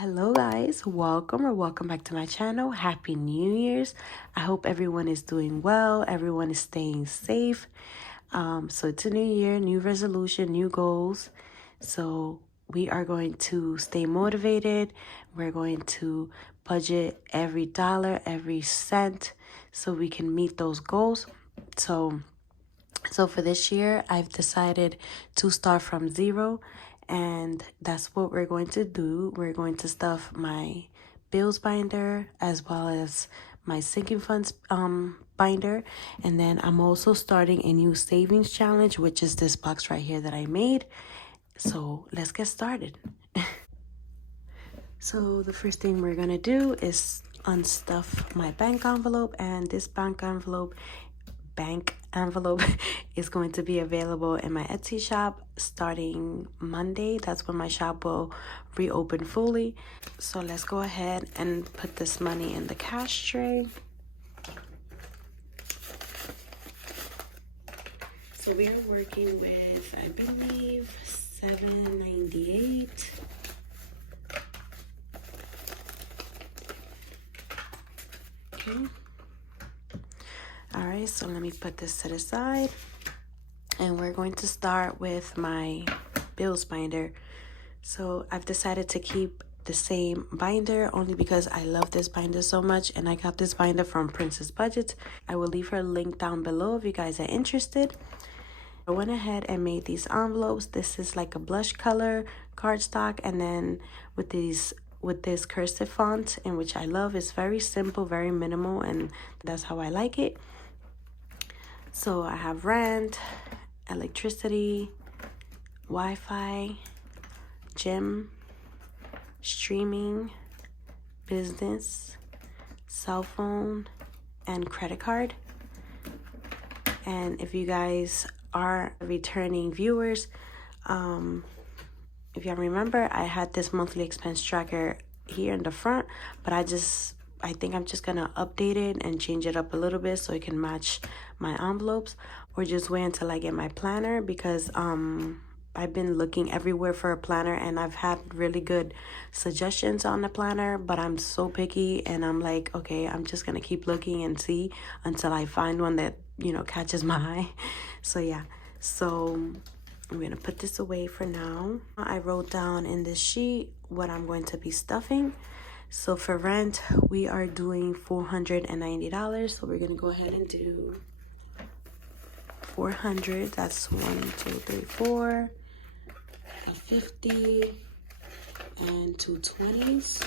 Hello guys, welcome back to my channel. Happy New Year's. I hope everyone is doing well, everyone is staying safe. So it's a new year, new resolution, new goals. So we are going to stay motivated. We're going to budget every dollar, every cent so we can meet those goals. So for this year, I've decided to start from zero, and that's what we're going to do. We're going to stuff my bills binder as well as my sinking funds binder, and then I'm also starting a new savings challenge, which is this box right here that I made. So let's get started. So the first thing we're gonna do is unstuff my bank envelope, and this bank envelope is going to be available in my Etsy shop starting Monday. That's when my shop will reopen fully. So let's go ahead and put this money in the cash tray. So we are working with, I believe, $7.98. Okay. All right, so let me put this to the side, and we're going to start with my bills binder. So I've decided to keep the same binder only because I love this binder so much, and I got this binder from pinkxbudgetz. I will leave her link down below if you guys are interested. I went ahead and made these envelopes. This is like a blush color cardstock, and then with this cursive font, in which I love. It's very simple, very minimal, and that's how I like it. So I have rent, electricity, Wi-Fi, gym, streaming, business, cell phone, and credit card. And if you guys are returning viewers, if y'all remember, I had this monthly expense tracker here in the front, but I think I'm just gonna update it and change it up a little bit so it can match my envelopes, or just wait until I get my planner, because I've been looking everywhere for a planner and I've had really good suggestions on the planner, but I'm so picky and I'm like, okay, I'm just gonna keep looking and see until I find one that, you know, catches my eye. So yeah, so I'm gonna put this away for now. I wrote down in this sheet what I'm going to be stuffing. So for rent, we are doing $490. So we're gonna go ahead and do 400. That's 1, 2, 3, 4, 50, and 2 20s.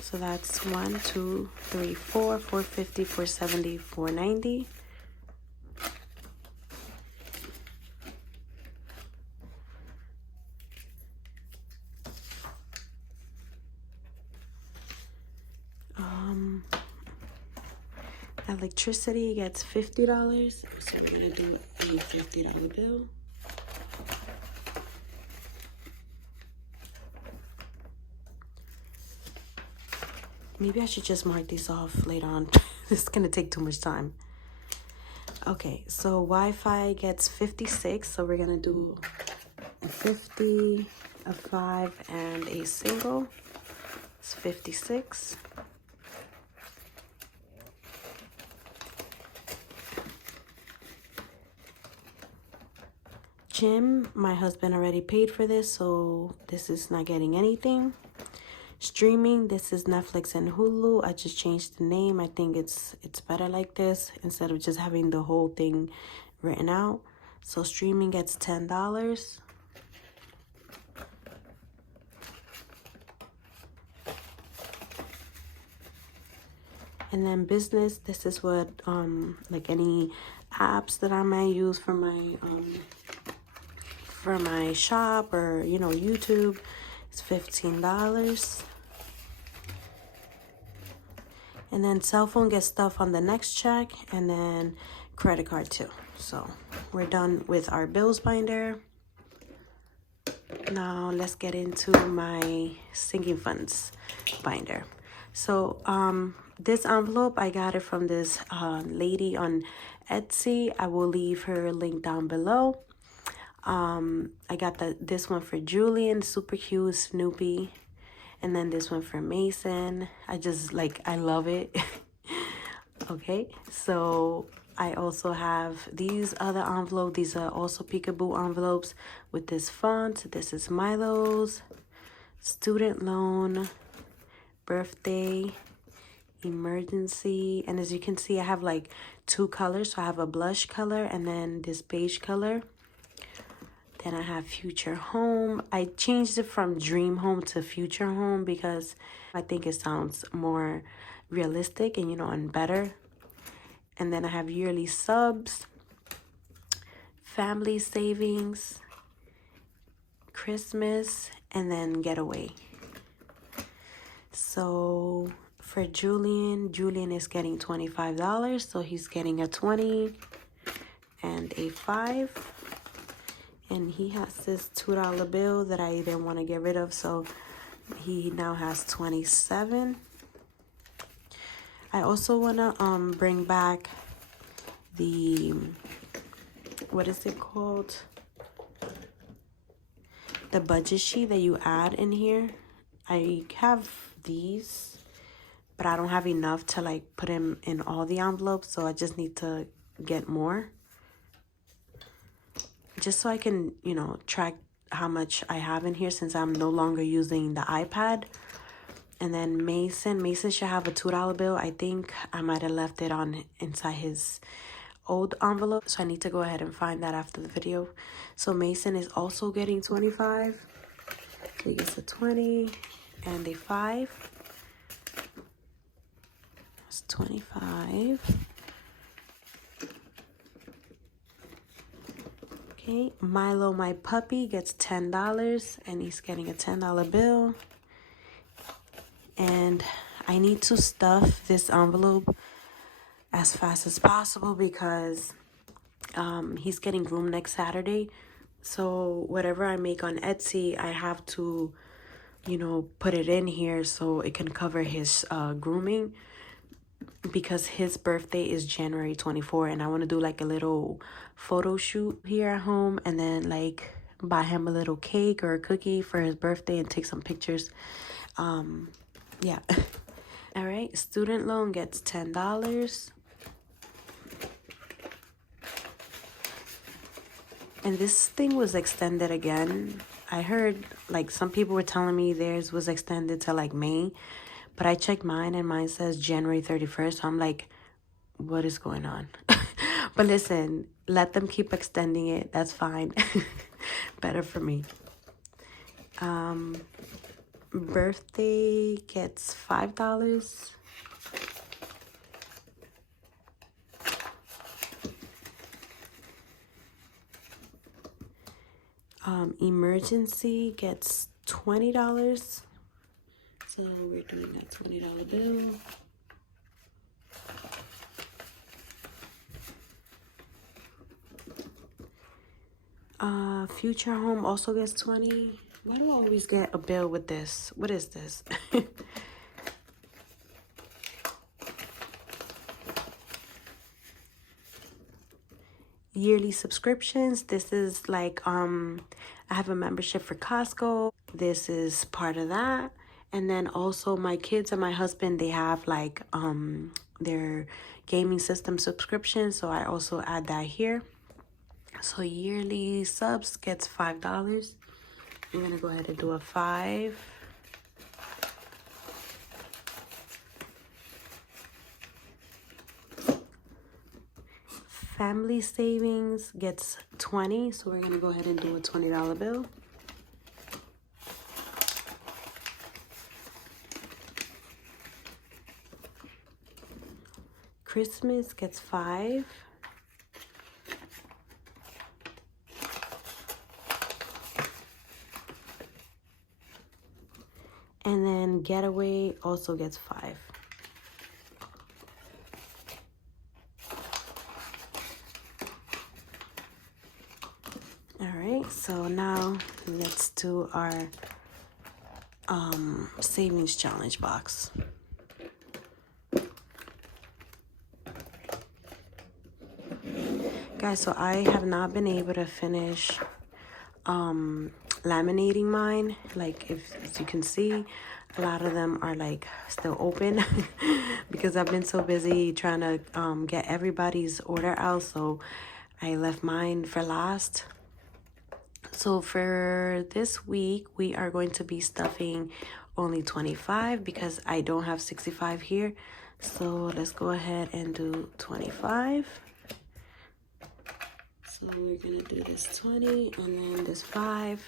So that's 1, 2, 3, 4, 450, 470, 490. Electricity gets $50, so we're gonna do a $50 bill. Maybe I should just mark these off later on. It's gonna take too much time. Okay, so Wi-Fi gets 56, so we're gonna do a 50, a 5, and a single. It's 56. Gym, my husband already paid for this, so this is not getting anything. Streaming, this is Netflix and Hulu. I just changed the name. I think it's better like this instead of just having the whole thing written out. So streaming gets $10. And then business, this is what like any apps that I might use for my shop, or you know, YouTube. It's $15. And then cell phone gets stuff on the next check, and then credit card too. So we're done with our bills binder. Now let's get into my sinking funds binder. So this envelope, I got it from this lady on Etsy. I will leave her link down below. I got this one for Julian, super cute, Snoopy. And then this one for Mason. I love it. Okay, so I also have these other envelopes. These are also peekaboo envelopes with this font. This is Milo's, student loan, birthday, emergency. And as you can see, I have like two colors. So I have a blush color and then this beige color. Then I have future home. I changed it from dream home to future home because I think it sounds more realistic and, you know, and better. And then I have yearly subs, family savings, Christmas, and then getaway. So for Julian is getting $25, so he's getting a 20 and a 5. And he has this $2 bill that I didn't want to get rid of, so he now has 27. I also want to bring back the, what is it called? The budget sheet that you add in here. I have these, but I don't have enough to like put them in all the envelopes, so I just need to get more. Just so I can, you know, track how much I have in here since I'm no longer using the iPad. And then Mason should have a $2 bill. I think I might have left it on inside his old envelope. So I need to go ahead and find that after the video. So Mason is also getting 25. So he gets a 20 and a 5. That's 25. Okay, Milo, my puppy, gets $10 and he's getting a $10 bill. And I need to stuff this envelope as fast as possible because he's getting groomed next Saturday. So whatever I make on Etsy, I have to, you know, put it in here so it can cover his grooming, because his birthday is January 24th and I want to do like a little photo shoot here at home and then like buy him a little cake or a cookie for his birthday and take some pictures. Yeah. All right, student loan gets $10. And this thing was extended again. I heard like some people were telling me theirs was extended to like May, but I checked mine and mine says January 31st. So I'm like, what is going on? But listen, let them keep extending it. That's fine. Better for me. Birthday gets $5. Emergency gets $20. So we're doing that $20 bill. Future home also gets 20. Why do I always get a bill with this? What is this? Yearly subscriptions. This is like I have a membership for Costco. This is part of that. And then also my kids and my husband, they have like their gaming system subscription, so I also add that here. So yearly subs gets $5. I'm gonna go ahead and do a 5. Family savings gets 20, so we're gonna go ahead and do a $20 bill. Christmas gets 5. And then getaway also gets 5. All right, so now let's do our savings challenge box. Guys, so I have not been able to finish laminating mine. Like if you can see, a lot of them are like still open because I've been so busy trying to get everybody's order out, so I left mine for last. So for this week, we are going to be stuffing only 25 because I don't have 65 here. So let's go ahead and do 25. So we're gonna do this 20 and then this 5.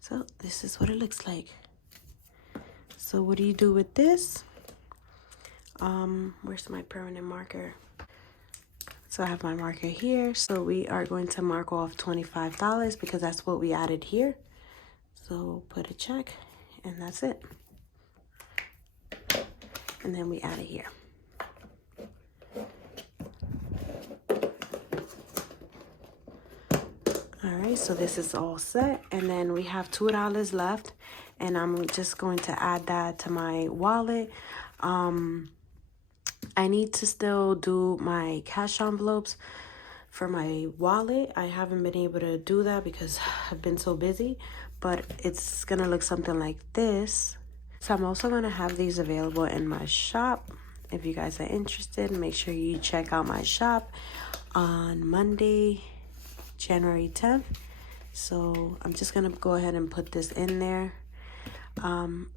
So this is what it looks like. So what do you do with this? Where's my permanent marker? So I have my marker here. So we are going to mark off $25 because that's what we added here. So put a check and that's it. And then we add it here. All right, so this is all set. And then we have $2 left. And I'm just going to add that to my wallet. I need to still do my cash envelopes for my wallet. I haven't been able to do that because I've been so busy, but it's gonna look something like this. So I'm also gonna have these available in my shop. If you guys are interested, make sure you check out my shop on Monday, January 10th. So I'm just gonna go ahead and put this in there.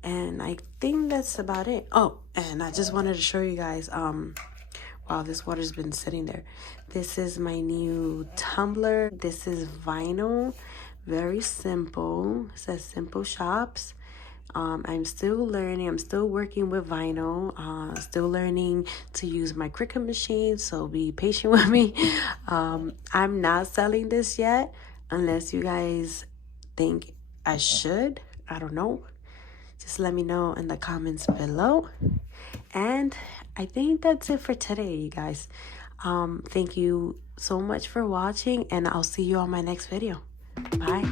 And I think that's about it. Oh, and I just wanted to show you guys, wow, this water's been sitting there. This is my new tumbler. This is vinyl, very simple. It says SimpleShopz. I'm still learning. I'm still working with vinyl. Still learning to use my Cricut machine, so be patient with me. I'm not selling this yet unless you guys think I should. I don't know. Just let me know in the comments below. And I think that's it for today, you guys. Thank you so much for watching, and I'll see you on my next video. Bye.